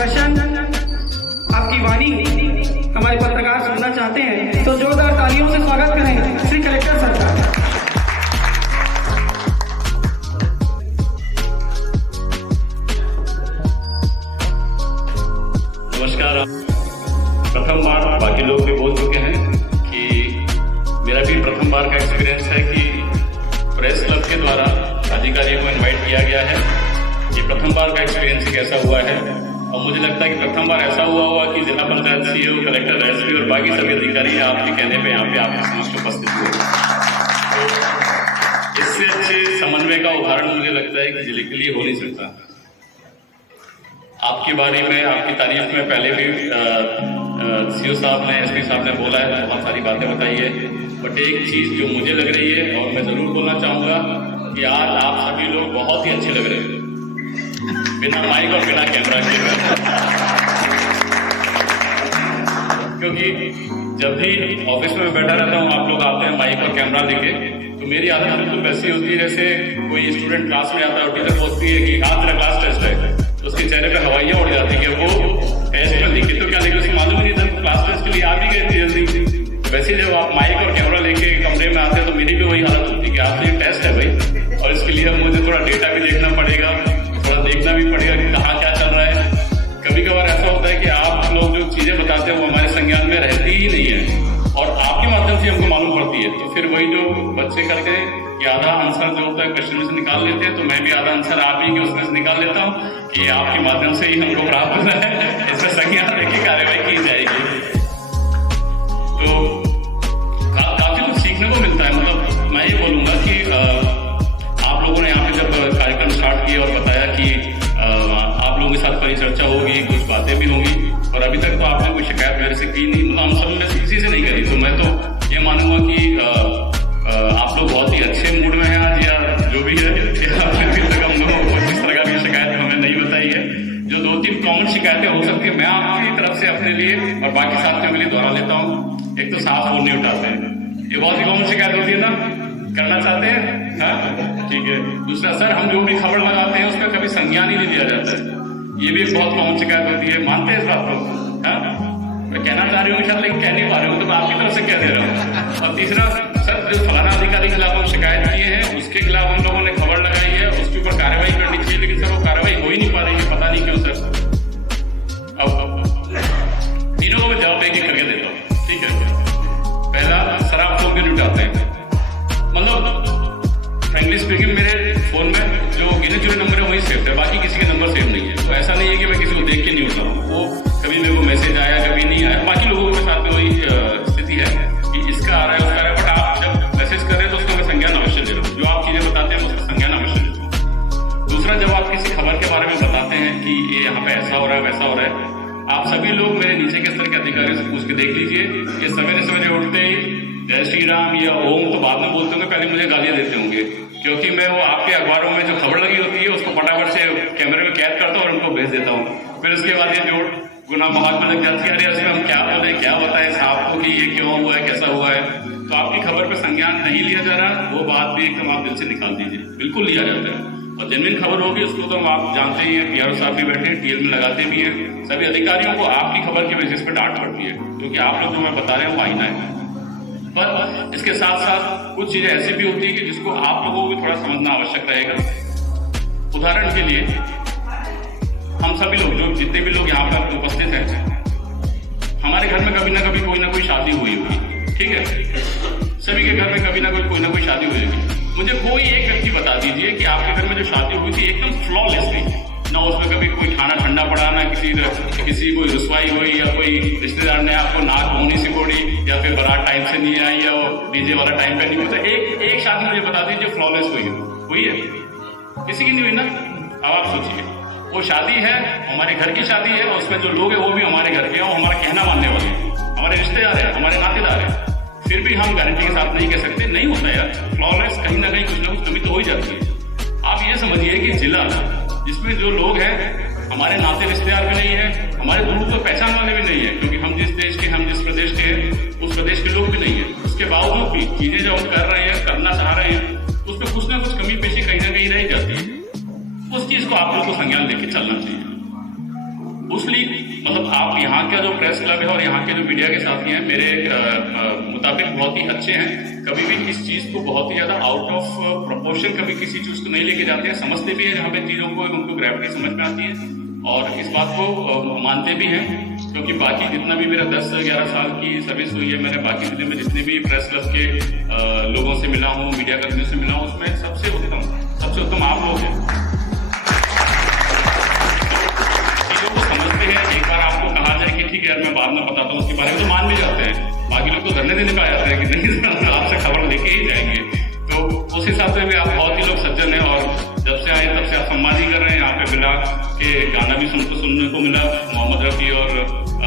मार्गदर्शन, आपकी वाणी हमारे पत्रकार सुनना चाहते हैं तो जोरदार तालियों से स्वागत करें श्री कलेक्टर सर का। नमस्कार। प्रथम बार बाकी लोग भी बोल चुके हैं कि मेरा भी प्रथम बार का एक्सपीरियंस है कि प्रेस क्लब के द्वारा अधिकारियों को इनवाइट किया गया है। ये प्रथम बार का एक्सपीरियंस कैसा हुआ है और मुझे लगता है कि प्रथम बार ऐसा हुआ होगा कि जिला पंचायत सीईओ, कलेक्टर, एसपी और बाकी सभी अधिकारी आपके कहने पे यहाँ पे आपके समक्ष उपस्थित हुए। तो इससे अच्छे समन्वय का उदाहरण मुझे लगता है कि जिले के लिए हो नहीं सकता। आपके बारे में, आपकी तारीफ में पहले भी सीईओ साहब ने, एसपी साहब ने बोला है, बहुत सारी बातें बताई है। बट एक चीज जो मुझे लग रही है और मैं जरूर बोलना चाहूंगा कि आज आप सभी लोग बहुत ही अच्छे लग रहे हैं, बिना माइक और बिना कैमरा के। क्योंकि जब भी ऑफिस में बैठा रहता हूँ, आप लोग आते हैं माइक और कैमरा लेके, तो मेरी आदत बिल्कुल वैसी होती है जैसे कोई स्टूडेंट क्लास में आता है और टीचर बोलती है कि आज तेरा क्लास टेस्ट है, तो उसके चेहरे पे हवाइयां उड़ जाती है कि वो टेस्ट में लिखे तो क्या लिखे, उसको मालूम नहीं था क्लास टेस्ट के लिए आ भी गए थे जल्दी। वैसे जब आप माइक और कैमरा लेके कमरे में आते हैं तो मेरी भी वही हालत होती है कि आपसे ये टेस्ट है भाई, और इसके लिए मुझे थोड़ा डेटा भी देखना पड़ेगा, थोड़ा देखना भी पड़ेगा कि कहाँ क्या चल रहा है। कभी कभार ऐसा होता है कि आप लोग जो चीजें बताते हैं वो हमारे संज्ञान में रहती ही नहीं है और आपके माध्यम से हमको मालूम पड़ती है। तो फिर वही जो बच्चे करते हैं कि आधा आंसर जो होता है क्वेश्चन में से निकाल लेते हैं, तो मैं भी आधा आंसर आप ही के उसमें से निकाल लेता हूँ कि आपके माध्यम से ही हमको प्राप्त होता है। इसमें संज्ञान लेके कार्यवाही की जाएगी। तो काफी कुछ सीखने को मिलता है। मतलब मैं ये बोलूंगा कि आप लोगों ने यहाँ पे जब कार्यक्रम स्टार्ट किया और बताया कि आप लोगों के साथ परिचर्चा होगी, कुछ बातें भी होंगी, और अभी तक तो आपने कोई शिकायत मेरे से की नहीं, मतलब हम सब ने किसी से नहीं करी। तो मैं तो ये मानूंगा कि आप लोग बहुत ही अच्छे मूड में हैं आज, या जो भी है, अभी तक हम लोगों को किस तरह का भी शिकायत हमें नहीं बताई है। जो 2-3 कॉमन शिकायतें हो सकती है, मैं आपकी तरफ से अपने लिए और बाकी साथियों के लिए दोहरा लेता हूँ। एक तो साफ फोन नहीं उठाते हैं, ये बहुत ही कॉमन शिकायत होती है ना, करना चाहते हैं, हाँ ठीक है। दूसरा, सर हम जो भी खबर लगाते हैं उसका कभी संज्ञान ही नहीं दिया जाता है, ये भी एक बहुत कॉमन शिकायत होती है। मानते हैं इस बात को? हाँ, मैं कहना चाह रही हूँ शायद, लेकिन कह नहीं पा रही हूँ, तो मैं आपकी तरफ से कह दे रहा हूँ। और तीसरा, सर जो फलाना अधिकारी के खिलाफ हम शिकायत किए हैं, उसके खिलाफ हम लोगों ने खबर लगाई है, उसके ऊपर कार्रवाई करनी चाहिए, लेकिन सर वो कार्रवाई हो ही नहीं पा रही है, पता नहीं क्यों सर। अब तीनों को मैं जवाब एक करके देता हूँ, ठीक है। पहला, सर आप फोन क्यों उठाते हैं? मतलब फ्रेंकली स्पीकिंग, मेरे फोन में जो गिने चुने नंबर है वही सेव है, बाकी किसी के नंबर सेव नहीं है। तो ऐसा नहीं है कि मैं किसी को देख के नहीं उठा हूँ, वो कभी मेरे को मैसेज आया, कभी नहीं आया। बाकी लोगों के साथ में वही स्थिति है कि इसका आ रहा है, उसका आ रहा है, बट आप जब मैसेज कर रहे हैं तो उसका मैं संज्ञान अवश्य ले रहा हूँ। जो आप चीजें बताते हैं उसका संज्ञान अवश्य लेता हूँ। दूसरा, जब आप किसी खबर के बारे में बताते हैं कि ये यहाँ पे ऐसा हो रहा है, वैसा हो रहा है, आप सभी लोग मेरे नीचे के स्तर के अधिकारियों से पूछ के देख लीजिए, ये सवेरे सवेरे उठते ही जय श्री राम या ओम तो बाद में बोलते होंगे, पहले मुझे गालियां देते होंगे, क्योंकि मैं वो आपके अखबारों में जो खबर लगी होती है उसको फटाफट से कैमरे में कैद करता हूँ और उनको भेज देता हूँ। फिर उसके बाद ये जो गुना महात्मा लग जाती है, अरे इसमें हम क्या बोले, क्या बताएं साहब को कि ये क्यों हुआ है, कैसा हुआ है। तो आपकी खबर पर संज्ञान नहीं लिया जा रहा, वो बात भी एकदम आप दिल से निकाल दीजिए, बिल्कुल लिया जाता है। और जेन्युइन खबर होगी उसको तो आप जानते ही हैं, पीआरओ साहब भी बैठे हैं, टीएल में लगाते भी हैं। सभी अधिकारियों को आपकी खबर की बेसिस पे डांट पड़ती है, क्योंकि आप लोग जो मैं बता रहे हैं वो आईना है। पर इसके साथ साथ कुछ चीजें ऐसी भी होती है कि जिसको आप लोगों को भी थोड़ा समझना आवश्यक रहेगा। उदाहरण के लिए, हम सभी लोग, जो जितने भी लोग यहाँ पर उपस्थित हैं, हमारे घर में कभी ना कभी कोई ना कोई शादी हुई होगी, ठीक है। सभी के घर में कभी ना कोई शादी हुई होगी। मुझे कोई एक व्यक्ति बता दीजिए कि आपके घर में जो शादी हुई थी एकदम फ्लॉलेस थी ना, उसमें कभी कोई खाना ठंडा पड़ा, ना किसी कोई रसवाई हुई, या कोई रिश्तेदार ने आपको नाक होनी सिकोड़ी, या फिर बारात टाइम से नहीं आई, या डीजे वाला टाइम पे नहीं हुआ। तो एक शादी मुझे बता दीजिए फ्लॉलेस हुई है? किसी की नहीं हुई ना। अब आप सोचिए, वो शादी है, हमारे घर की शादी है, और उसमें जो लोग हैं वो भी हमारे घर के हैं, और हमारा कहना मानने वाले हैं, हमारे रिश्तेदार हैं, हमारे नातेदार हैं। फिर भी हम गारंटी के साथ नहीं कह सकते नहीं होता यार, फ्लॉलेस कहीं ना कुछ कमी तो हो ही जाती है। आप ये समझिए कि जिला जिसमें जो लोग हैं हमारे नाते रिश्तेदार भी नहीं है, हमारे दूर को पहचान वाले भी नहीं है, क्योंकि हम जिस देश के, हम जिस प्रदेश के हैं उस प्रदेश के लोग भी नहीं है। उसके बावजूद भी चीजें जो हम कर रहे हैं, करना चाह रहे हैं, उसमें कुछ ना कुछ कमी पेशी कहीं ना कहीं रह जाती है। उस चीज को आप लोग को संज्ञान लेके चलना चाहिए। उसलिए मतलब आप यहाँ का जो प्रेस क्लब है और यहाँ के जो मीडिया के साथी हैं मेरे मुताबिक बहुत ही अच्छे हैं। कभी भी इस चीज़ को बहुत ही ज़्यादा आउट ऑफ प्रोपोर्शन कभी किसी चीज़ को नहीं लेके जाते हैं, समझते भी हैं जहाँ पे चीज़ों को उनको ग्रेविटी समझ में आती है और इस बात को मानते भी हैं। क्योंकि बाकी जितना भी मेरा 10-11 साल की सर्विस हुई है, मैंने बाकी जिले में जितने भी प्रेस क्लब के लोगों से मिला हूँ, मीडिया कर्मियों से मिला हूँ, उसमें सबसे उत्तम आप लोग हैं। चीज़ों को समझते हैं। एक बार आपको कहा जाए कि ठीक है यार मैं बाद में बताता हूँ उसके बारे में, तो मान भी जाते हैं। बाकी लोग तो धरने देने पे आ जाते हैं कि नहीं आपसे खबर लेके ही जाएंगे। तो उस हिसाब से भी आप बहुत ही लोग सज्जन हैं और जब से आए तब से आप सम्मान ही कर रहे हैं। यहाँ पे मिला के गाना भी सुनने को मिला, मोहम्मद रफ़ी और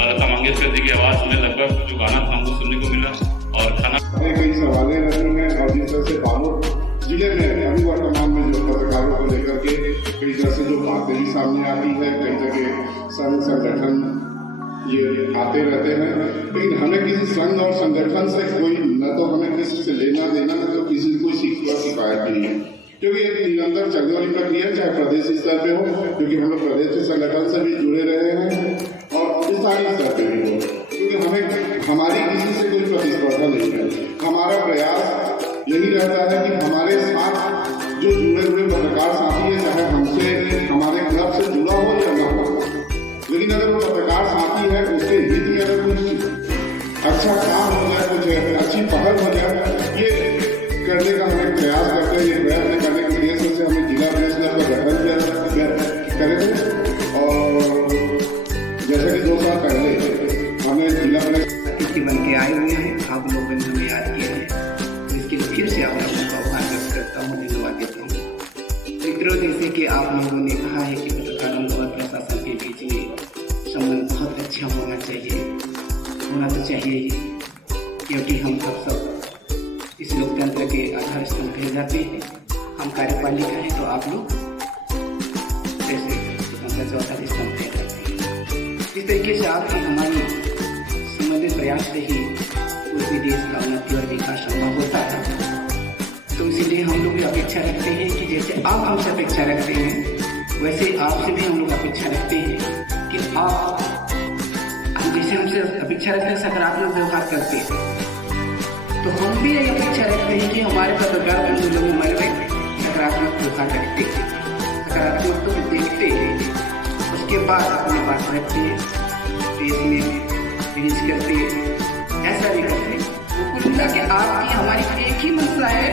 लता मंगेशकर जी की आवाज़ में लगभग जो गाना था हमको सुनने को मिला और खाना कई सवालें रहती हैं और जिस तरह से बालोद जिले में अभी वर्तमान में जो पत्रकारों को लेकर के कई तरह से जो बातें भी सामने आती है, कई जगह संगठन ये आते रहते हैं, लेकिन हमें किसी संघ और संगठन से कोई न तो हमें किसी से लेना देना न तो किसी को शिकायत नहीं है, क्योंकि एक निरंतर चलने वाली प्रक्रिया है, चाहे प्रदेश स्तर पे हो, क्योंकि हम लोग प्रदेश के संगठन से भी जुड़े रहे हैं और स्थानीय स्तर पे भी हो, क्योंकि हमें हमारी किसी से कोई प्रतिस्पर्धा नहीं है। हमारा प्रयास यही रहता है कि हमारे साथ जो जुड़े हुए पत्रकार साथी है, चाहे हमसे हमारे क्लब से जुड़ा हो या न हो, लेकिन अगर वो पत्रकार साथी है उसके हित में अगर कुछ अच्छा काम हो जाए, कुछ अच्छी पहल हो जाए, ये करने का हमें प्रयास करते हैं। ये प्रयत्न करने के लिए से हमें जिला प्रेस क्लब का गठन करेंगे और जैसे कि 2 साल पहले हमें जिला प्रेस अतिथि बन के आए हुए हैं, आप लोगों ने हमें याद किया है, तो इसके लिए फिर से आप लोगों का आभार व्यक्त करता हूँ, धन्यवाद देता हूँ। मित्रों, जैसे कि आप लोगों ने कहा है कि पत्रकारों और प्रशासन के बीच में संबंध बहुत अच्छा होना तो चाहिए ही, क्योंकि हम सब इस लोकतंत्र के आधार स्तंभ कहे जाते हैं। हम कार्यपालिका हैं तो आप लोग जैसे स्वतंत्र चौथा स्तंभ कहे जाते हैं। इस तरीके से आपकी हमारी संबंधित प्रयास से ही उस देश का उन्नति और विकास संभव होता है। तो इसीलिए हम लोग अपेक्षा रखते हैं कि जैसे आप हमसे अपेक्षा रखते हैं, वैसे आपसे भी हम लोग अपेक्षा रखते हैं कि आप जैसे हमसे अपेक्षा रखते हैं सकारात्मक व्यवहार करते हैं, तो हम भी यही अपेक्षा रखते हैं कि हमारे पत्रकार बंधु लोग हमारे में सकारात्मक व्यवहार करते हैं, सकारात्मक को देखते हैं, उसके बाद अपने पास रखते हैं, देश में रिलीज करते हैं, ऐसा भी करते हैं। वो कुल मिला के आपकी हमारी एक ही मंशा है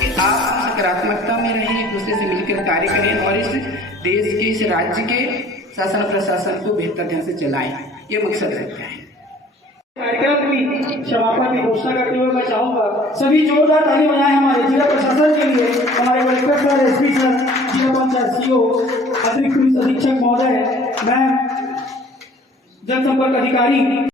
कि आप सकारात्मकता में रहें, एक दूसरे से मिलकर कार्य करें और इस देश के, इस राज्य के शासन प्रशासन को बेहतर ढंग से चलाएं, ये मकसद रहता है। कार्यक्रम की समापन की घोषणा करते हुए मैं चाहूंगा सभी जोरदार ताली बजाएं हमारे जिला प्रशासन के लिए, हमारे कलेक्टर सर, एसपी सर, जिला पंचायत सीओ, अतिरिक्त पुलिस अधीक्षक महोदय, मैम, जनसंपर्क अधिकारी।